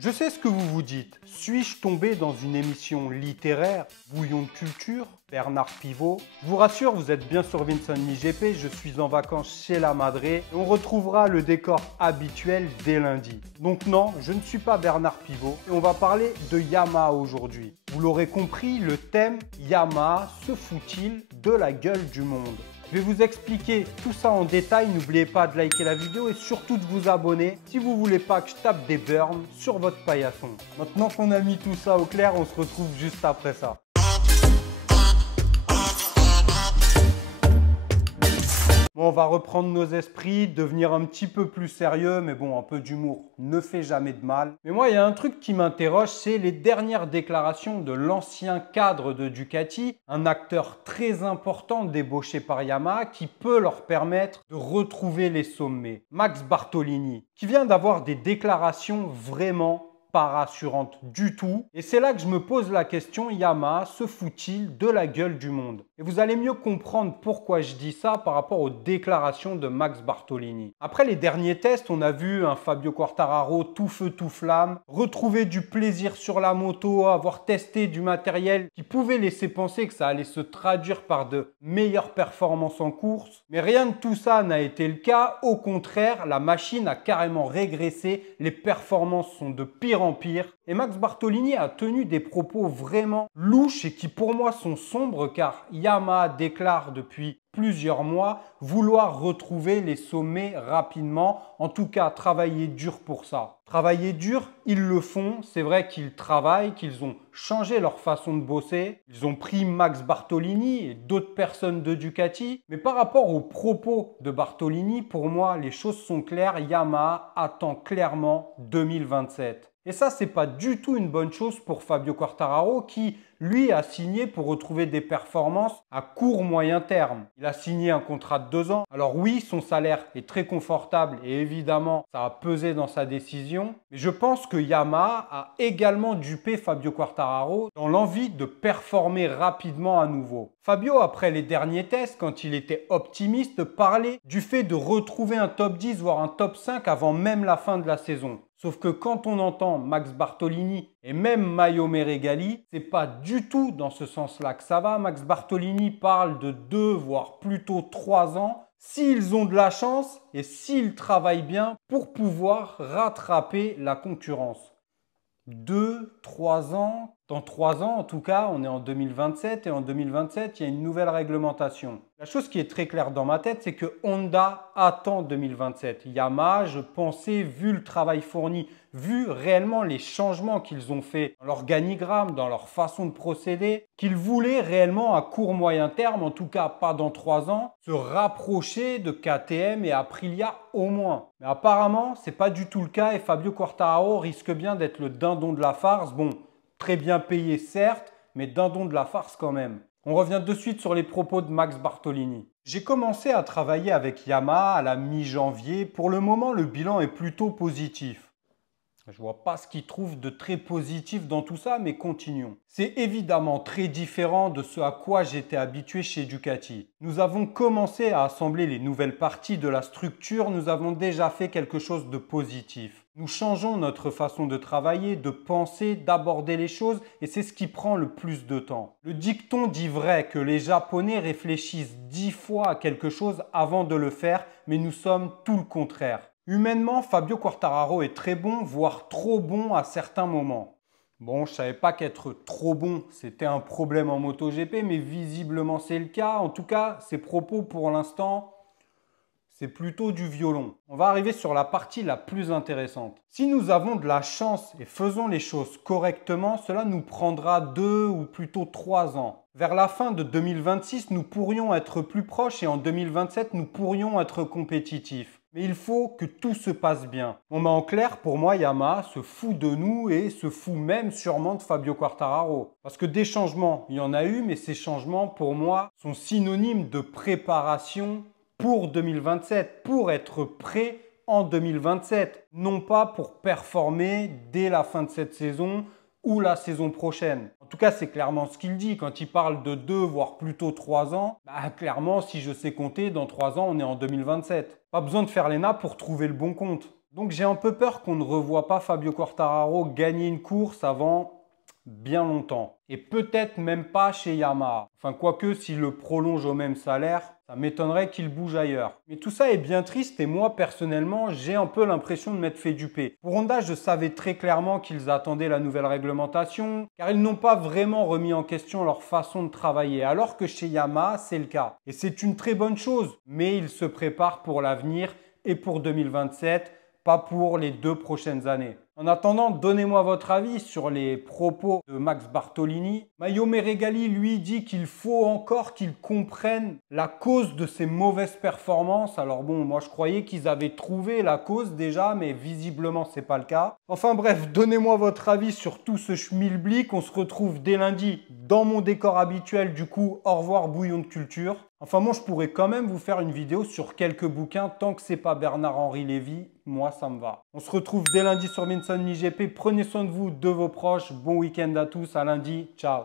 Je sais ce que vous vous dites. Suis-je tombé dans une émission littéraire, bouillon de culture, Bernard Pivot? Je vous rassure, vous êtes bien sur Vincent IGP, je suis en vacances chez la Madre et on retrouvera le décor habituel dès lundi. Donc non, je ne suis pas Bernard Pivot et on va parler de Yamaha aujourd'hui. Vous l'aurez compris, le thème Yamaha se fout-il de la gueule du monde? Je vais vous expliquer tout ça en détail. N'oubliez pas de liker la vidéo et surtout de vous abonner si vous ne voulez pas que je tape des burns sur votre paillasson. Maintenant qu'on a mis tout ça au clair, on se retrouve juste après ça. Bon, on va reprendre nos esprits, devenir un petit peu plus sérieux, mais bon, un peu d'humour ne fait jamais de mal. Mais moi, il y a un truc qui m'interroge, c'est les dernières déclarations de l'ancien cadre de Ducati, un acteur très important débauché par Yamaha qui peut leur permettre de retrouver les sommets. Max Bartolini, qui vient d'avoir des déclarations vraiment pas rassurante du tout. Et c'est là que je me pose la question, Yamaha se fout-il de la gueule du monde? Et vous allez mieux comprendre pourquoi je dis ça par rapport aux déclarations de Max Bartolini. Après les derniers tests, on a vu un Fabio Quartararo tout feu tout flamme, retrouver du plaisir sur la moto, avoir testé du matériel qui pouvait laisser penser que ça allait se traduire par de meilleures performances en course. Mais rien de tout ça n'a été le cas. Au contraire, la machine a carrément régressé, les performances sont de pire en pire. Et Max Bartolini a tenu des propos vraiment louches et qui pour moi sont sombres car Yamaha déclare depuis plusieurs mois vouloir retrouver les sommets rapidement, en tout cas travailler dur pour ça. Travailler dur, ils le font, c'est vrai qu'ils travaillent, qu'ils ont changé leur façon de bosser, ils ont pris Max Bartolini et d'autres personnes de Ducati, mais par rapport aux propos de Bartolini, pour moi les choses sont claires, Yamaha attend clairement 2027. Et ça, c'est pas du tout une bonne chose pour Fabio Quartararo qui, lui, a signé pour retrouver des performances à court moyen terme. Il a signé un contrat de 2 ans. Alors oui, son salaire est très confortable et évidemment, ça a pesé dans sa décision. Mais je pense que Yamaha a également dupé Fabio Quartararo dans l'envie de performer rapidement à nouveau. Fabio, après les derniers tests, quand il était optimiste, parlait du fait de retrouver un top 10, voire un top 5 avant même la fin de la saison. Sauf que quand on entend Max Bartolini et même Maio Meregali, c'est pas du tout dans ce sens-là que ça va. Max Bartolini parle de 2 voire plutôt 3 ans s'ils ont de la chance et s'ils travaillent bien pour pouvoir rattraper la concurrence. 2, 3 ans. Dans 3 ans, en tout cas, on est en 2027 et en 2027, il y a une nouvelle réglementation. La chose qui est très claire dans ma tête, c'est que Honda attend 2027. Yamaha, je pensais, vu le travail fourni, vu réellement les changements qu'ils ont fait dans l'organigramme, dans leur façon de procéder, qu'ils voulaient réellement à court moyen terme, en tout cas pas dans 3 ans, se rapprocher de KTM et Aprilia au moins. Mais apparemment, ce n'est pas du tout le cas et Fabio Quartararo risque bien d'être le dindon de la farce. Bon, très bien payé certes, mais dindon de la farce quand même. On revient de suite sur les propos de Max Bartolini. J'ai commencé à travailler avec Yamaha à la mi-janvier. Pour le moment, le bilan est plutôt positif. Je ne vois pas ce qu'il trouve de très positif dans tout ça, mais continuons. C'est évidemment très différent de ce à quoi j'étais habitué chez Ducati. Nous avons commencé à assembler les nouvelles parties de la structure, nous avons déjà fait quelque chose de positif. Nous changeons notre façon de travailler, de penser, d'aborder les choses et c'est ce qui prend le plus de temps. Le dicton dit vrai que les Japonais réfléchissent 10 fois à quelque chose avant de le faire, mais nous sommes tout le contraire. Humainement, Fabio Quartararo est très bon, voire trop bon à certains moments. Bon, je ne savais pas qu'être trop bon, c'était un problème en MotoGP, mais visiblement c'est le cas. En tout cas, ses propos pour l'instant, c'est plutôt du violon. On va arriver sur la partie la plus intéressante. Si nous avons de la chance et faisons les choses correctement, cela nous prendra 2 ou plutôt 3 ans. Vers la fin de 2026, nous pourrions être plus proches et en 2027, nous pourrions être compétitifs. Mais il faut que tout se passe bien. Bon, en clair, pour moi, Yamaha se fout de nous et se fout même sûrement de Fabio Quartararo. Parce que des changements, il y en a eu, mais ces changements, pour moi, sont synonymes de préparation pour 2027, pour être prêt en 2027, non pas pour performer dès la fin de cette saison ou la saison prochaine. En tout cas, c'est clairement ce qu'il dit. Quand il parle de 2, voire plutôt 3 ans, clairement, si je sais compter, dans 3 ans, on est en 2027. Pas besoin de faire l'ENA pour trouver le bon compte. Donc j'ai un peu peur qu'on ne revoie pas Fabio Quartararo gagner une course avant bien longtemps. Et peut-être même pas chez Yamaha. Enfin, quoique, s'il le prolonge au même salaire, ça m'étonnerait qu'il bouge ailleurs. Mais tout ça est bien triste et moi, personnellement, j'ai un peu l'impression de m'être fait duper. Pour Honda, je savais très clairement qu'ils attendaient la nouvelle réglementation, car ils n'ont pas vraiment remis en question leur façon de travailler, alors que chez Yamaha, c'est le cas. Et c'est une très bonne chose, mais ils se préparent pour l'avenir et pour 2027, pas pour les 2 prochaines années. En attendant, donnez-moi votre avis sur les propos de Max Bartolini. Maio Meregali, lui, dit qu'il faut encore qu'ils comprennent la cause de ces mauvaises performances. Alors bon, moi je croyais qu'ils avaient trouvé la cause déjà, mais visiblement c'est pas le cas. Enfin bref, donnez-moi votre avis sur tout ce schmilblick. On se retrouve dès lundi dans mon décor habituel. Du coup, au revoir bouillon de culture. Enfin moi je pourrais quand même vous faire une vidéo sur quelques bouquins tant que c'est pas Bernard-Henri Lévy, moi ça me va. On se retrouve dès lundi sur Vincent IGP, prenez soin de vous, de vos proches, bon week-end à tous, à lundi, ciao.